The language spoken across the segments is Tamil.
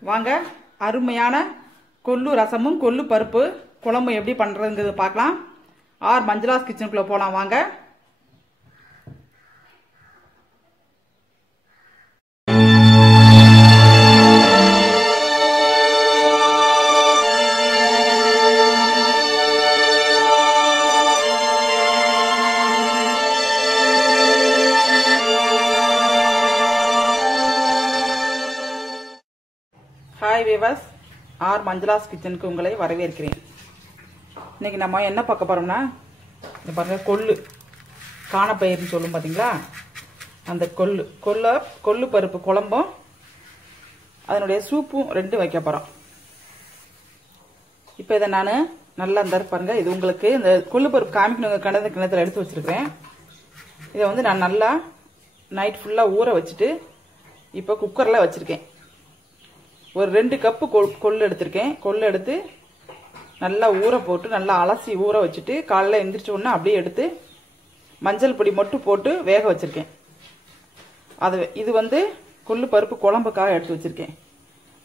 வாங்க அருமையான கொள்ளு ரசமும் கொள்ளு பருப்பு குழம்பு எப்படி பண்ணுறதுங்கிறது பார்க்கலாம். ஆர் மஞ்சளாஸ் கிச்சனுக்குள்ளே போகலாம் வாங்க. ஹாய் விவஸ் ஆர் மஞ்சளாஸ் கிச்சனுக்கு உங்களை வரவேற்கிறேன். இன்னைக்கு நம்ம என்ன பார்க்க போகிறோம்னா இந்த பாருங்கள் கொள்ளு. காணப்பயிர்னு சொல்லும் பார்த்தீங்களா அந்த கொள்ளு. கொல்ல கொள்ளு பருப்பு குழம்பும் அதனுடைய சூப்பும் ரெண்டும் வைக்க போகிறோம் இப்போ இதை நான் நல்லா இருந்தார் பாருங்கள் இது உங்களுக்கு இந்த கொள்ளு பருப்பு காமிக்கணுங்க கிணத்து கிணத்துல எடுத்து வச்சுருக்கேன் இதை வந்து நான் நல்லா நைட் ஃபுல்லாக ஊற வச்சுட்டு இப்போ குக்கரில் வச்சுருக்கேன். ஒரு ரெண்டு கப்பு கொள் கொள்ளு எடுத்திருக்கேன். கொள்ளு எடுத்து நல்லா ஊற போட்டு நல்லா அலசி ஊற வச்சுட்டு காலைல எந்திரிச்ச உடனே அப்படியே எடுத்து மஞ்சள் பொடி மட்டும் போட்டு வேக வச்சுருக்கேன். அது இது வந்து கொள்ளு பருப்பு குழம்புக்காக எடுத்து வச்சுருக்கேன்.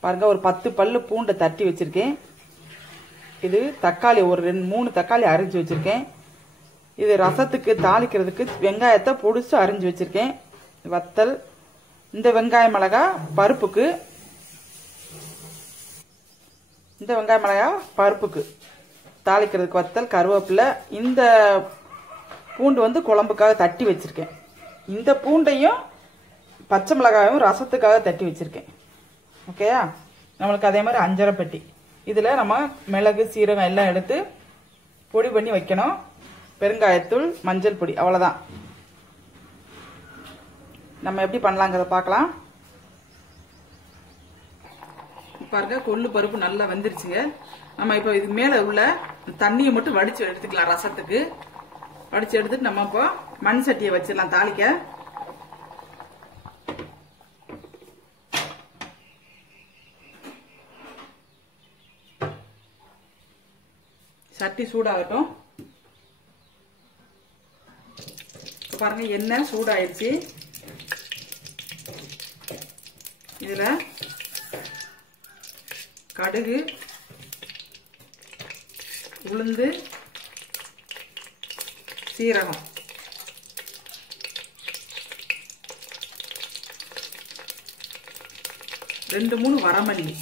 பாருங்க ஒரு பத்து பல்லு பூண்டை தட்டி வச்சுருக்கேன். இது தக்காளி ஒரு ரெண்டு மூணு தக்காளி அரிஞ்சு வச்சுருக்கேன். இது ரசத்துக்கு தாளிக்கிறதுக்கு வெங்காயத்தை பொடிச்சு அரிஞ்சு வச்சுருக்கேன். வத்தல் இந்த வெங்காய மிளகா பருப்புக்கு இந்த வெங்காய மிளகா பருப்புக்கு தாளிக்கிறதுக்கு வத்தல் கருவேப்பிலை இந்த பூண்டு வந்து குழம்புக்காக தட்டி வச்சுருக்கேன். இந்த பூண்டையும் பச்சை மிளகாயும் ரசத்துக்காக தட்டி வச்சுருக்கேன். ஓகேயா நம்மளுக்கு அதே மாதிரி அஞ்சரை பெட்டி இதில் நம்ம மிளகு சீரகம் எல்லாம் எடுத்து பொடி பண்ணி வைக்கணும். பெருங்காயத்தூள் மஞ்சள் பொடி அவ்வளோதான் நம்ம எப்படி பண்ணலாங்கிறத பார்க்கலாம். பாருங்க கொள்ளு பருப்பு நல்லா வெந்துருச்சுங்க. நம்ம இப்போ இது மேல உள்ள தண்ணியை மட்டும் வடிச்சு எடுத்துக்கலாம் ரசத்துக்கு. வடிச்சு எடுத்துட்டு நம்ம இப்போ மண் சட்டியை வச்சிடலாம் தாளிக்க. சட்டி சூடாகட்டும். பாருங்க எண்ணெய் சூடாயிருச்சு. இதுல கடுகு உளுந்து சீரகம். ரெண்டு மூணு வரமல்லி.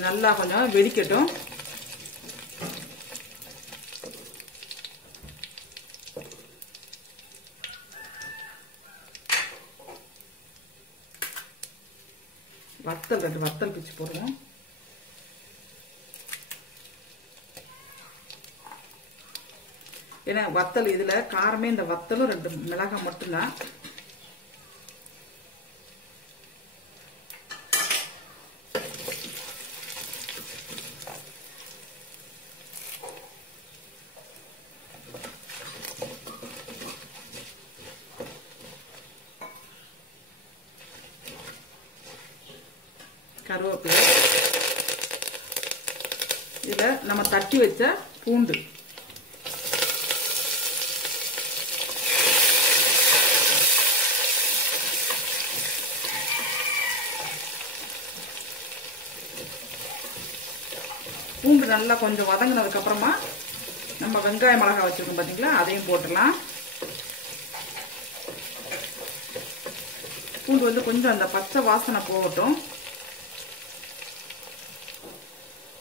இது நல்லா கொஞ்சம் வெடிக்கட்டும். வத்தல் ரெண்டு வத்தல் பிச்சு போடுவோம் ஏன்னா வத்தல் இதுல காரமே இந்த வத்தலும் ரெண்டு மிளகாய் மட்டும்தான். கருவேப்பிலை. இதில் நம்ம தட்டி வச்ச பூண்டு. பூண்டு நல்லா கொஞ்சம் வதங்கினதுக்கு அப்புறமா நம்ம வெங்காய மிளகாய் வச்சிருக்கோம் பார்த்தீங்களா அதையும் போட்டுடலாம். பூண்டு வந்து கொஞ்சம் அந்த பச்சை வாசனை போகட்டும்.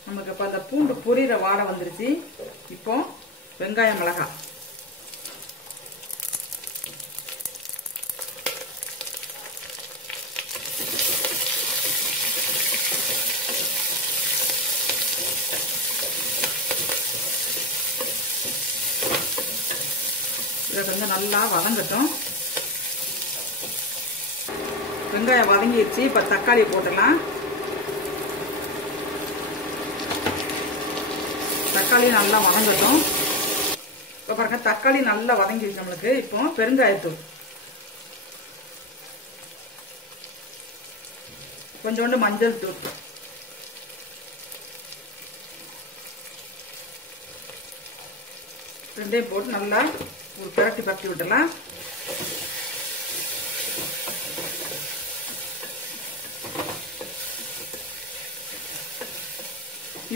நமக்கு இப்போ அந்த பூண்டு பொரியிற வாடை வந்துருச்சு. இப்போ வெங்காயம் மிளகாய். இதை கொஞ்சம் நல்லா வதங்கட்டும். வெங்காயம் வதங்கிடுச்சு இப்போ தக்காளி போட்டலாம் தக்காளி நல்லா வதங்கட்டும். இப்போ பாருங்க தக்காளி நல்லா வதங்கிடுச்சு நம்மளுக்கு. இப்போ பெருங்காயத்தூள். கொஞ்சோண்டு மஞ்சள் தூள். ரெண்டையும் போட்டு நல்லா ஒரு பிரட்டி பரட்டி விட்டலாம்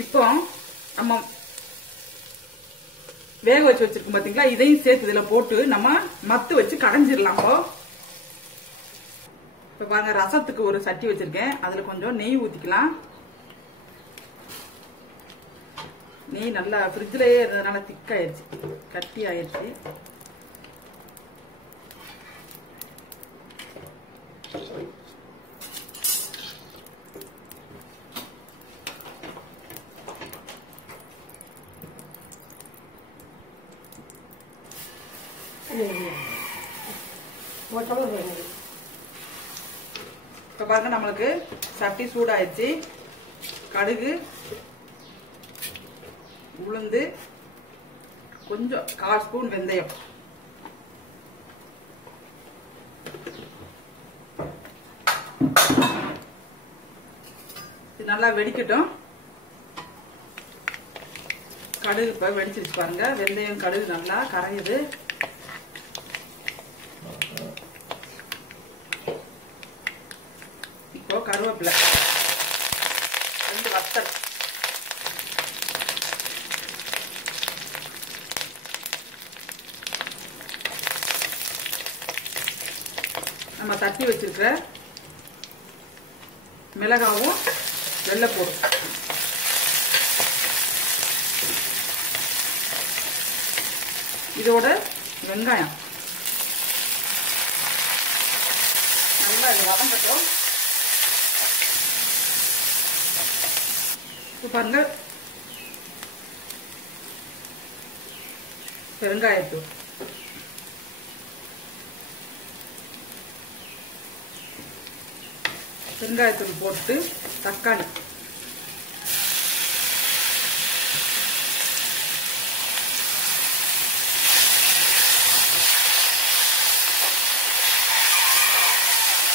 இப்போ நம்ம வேக வச்சு வச்சிருக்கோம் பாத்தீங்களா? இதையும் சேர்த்து இதுல போட்டு நம்ம மத்து வச்சு கடைஞ்சிடலாம் இப்போ. இப்ப பாருங்க ரசத்துக்கு ஒரு சட்டி வச்சிருக்கேன். அதுல கொஞ்சம் நெய் ஊத்திக்கலாம். நெய் நல்லா ஃப்ரிட்ஜ்லயே இருந்ததுனால திக்காயிருச்சு கட்டி ஆயிடுச்சு. இப்போ பாருங்க நம்மளுக்கு சட்டி சூடாயிடுச்சு. கடுகு உளுந்து கொஞ்சம் கால் ஸ்பூன் வெந்தயம். இது நல்லா வெடிக்கட்டும். கடுகு இப்ப வெடிச்சிருச்சு பாருங்க. வெந்தயம் கடுகு நல்லா கரையுது இப்போ கருவேப்பிலை ரெண்டு வத்தல் நம்ம தட்டி வச்சிருக்கிற மிளகாவும் வெள்ளைப்பூடும் இதோட வெங்காயம். நல்லா இது வதங்கட்டும். இப்போ பாருங்க. பெருங்காயத்தூள் பெருங்காயத்தூள் போட்டு தக்காளி.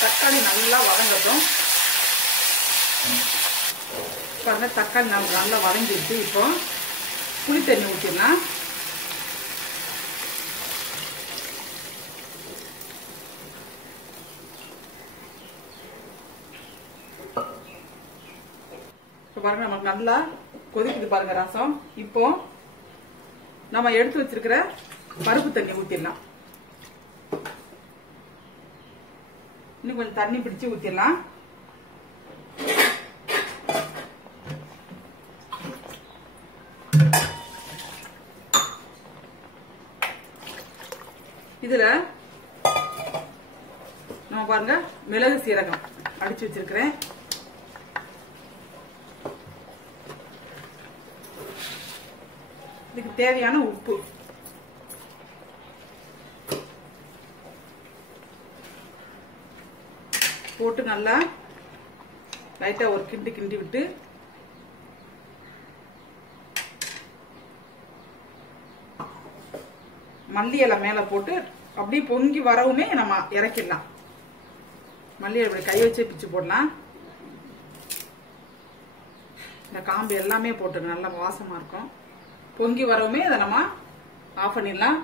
தக்காளி நல்லா வதங்கட்டும். பாருங்க தக்காளி நம்ம நல்லா வதங்கிட்டு இப்போ புளி தண்ணி ஊற்றிடலாம் இப்போ பாருங்க நமக்கு நல்லா கொதிக்குது பாருங்க ரசம். இப்போ நம்ம எடுத்து வச்சிருக்கிற பருப்பு தண்ணி ஊத்திடலாம். இன்னும் கொஞ்சம் தண்ணி பிடிச்சு ஊத்திடலாம். இதுல நம்ம பாருங்க மிளகு சீரகம் அடிச்சு வச்சிருக்கிறேன். தேவையான உப்பு. போட்டு நல்லா லைட்டா ஒரு கிண்டி கிண்டி விட்டு மல்லி இலை மேல போட்டு அப்படியே பொங்கி வரவுமே நம்ம இறக்கிடலாம். மல்லி இலை இப்படி கை வச்சே பிச்சு போடலாம். இந்த காம்பு எல்லாமே போட்டு நல்லா வாசமா இருக்கும். பொங்கி வரவுமே இதை நம்ம ஆஃப் பண்ணிடலாம்.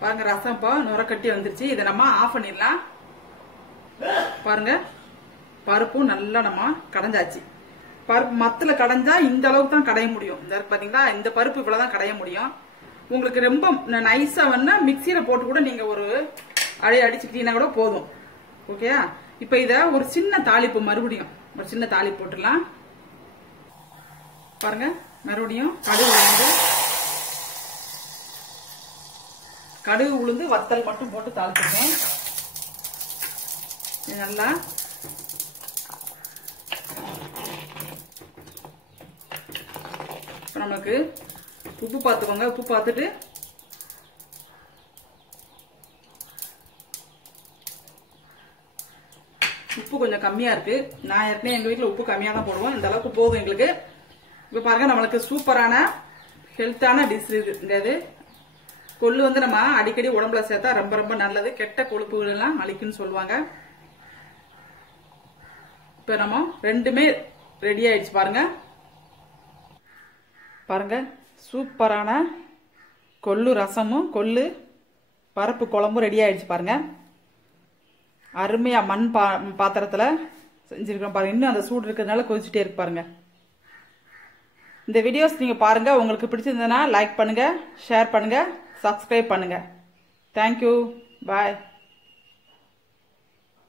பாருங்க ரசம் இப்போ நுரக்கட்டி வந்துருச்சு. இதை நம்ம ஆஃப் பண்ணிடலாம். பாருங்க பருப்பும் நல்லா நம்ம கடைஞ்சாச்சு. பருப்பு மத்தில் கடைஞ்சா இந்த அளவுக்கு தான் கடைய முடியும். இந்த பார்த்தீங்களா இந்த பருப்பு இவ்வளவுதான் கடைய முடியும். உங்களுக்கு ரொம்ப நைஸாக வேணா மிக்சியில் போட்டு கூட நீங்கள் ஒரு அடி அடிச்சுக்கிட்டீங்கன்னா கூட போதும். ஓகேயா இப்போ இதை ஒரு சின்ன தாளிப்பு மறுபடியும். ஒரு சின்ன தாளிப்பு போட்டுடலாம். பாருங்கள் மறுபடியும் கடுகு உளுந்து. கடுகு உளுந்து வத்தல் மட்டும் போட்டு தாளிச்சிருக்கேன். நல்லா நமக்கு உப்பு பார்த்துக்கோங்க உப்பு பார்த்துட்டு உப்பு கொஞ்சம் கம்மியா இருக்கு. நான் ஏற்கனவே எங்க வீட்டுல உப்பு கம்மியா தான் போடுவோம். இந்த அளவுக்கு போதும் எங்களுக்கு. இப்ப பாருங்க நம்மளுக்கு சூப்பரான ஹெல்த்தான டிஷ் இது. இந்த இது கொள்ளு வந்து நம்ம அடிக்கடி உடம்புல சேர்த்தா ரொம்ப ரொம்ப நல்லது. கெட்ட கொழுப்புகள் எல்லாம் அழிக்குன்னு சொல்லுவாங்க. இப்போ நம்ம ரெண்டுமே ரெடி ஆயிடுச்சு பாருங்க. பாருங்க சூப்பரான கொள்ளு ரசமும் கொள்ளு பருப்பு குழம்பும் ரெடி ஆயிடுச்சு பாருங்க. அருமையா மண் பா பாத்திரத்துல செஞ்சிருக்கோம் பாருங்க. இன்னும் அந்த சூடு இருக்கிறதுனால கொதிச்சுட்டே இருக்கு பாருங்க. இந்த வீடியோஸ் நீங்கள் பாருங்கள் உங்களுக்கு பிடிச்சிருந்ததுன்னா லைக் பண்ணுங்கள் ஷேர் பண்ணுங்கள் சப்ஸ்கிரைப் பண்ணுங்கள் தேங்க்யூ பாய்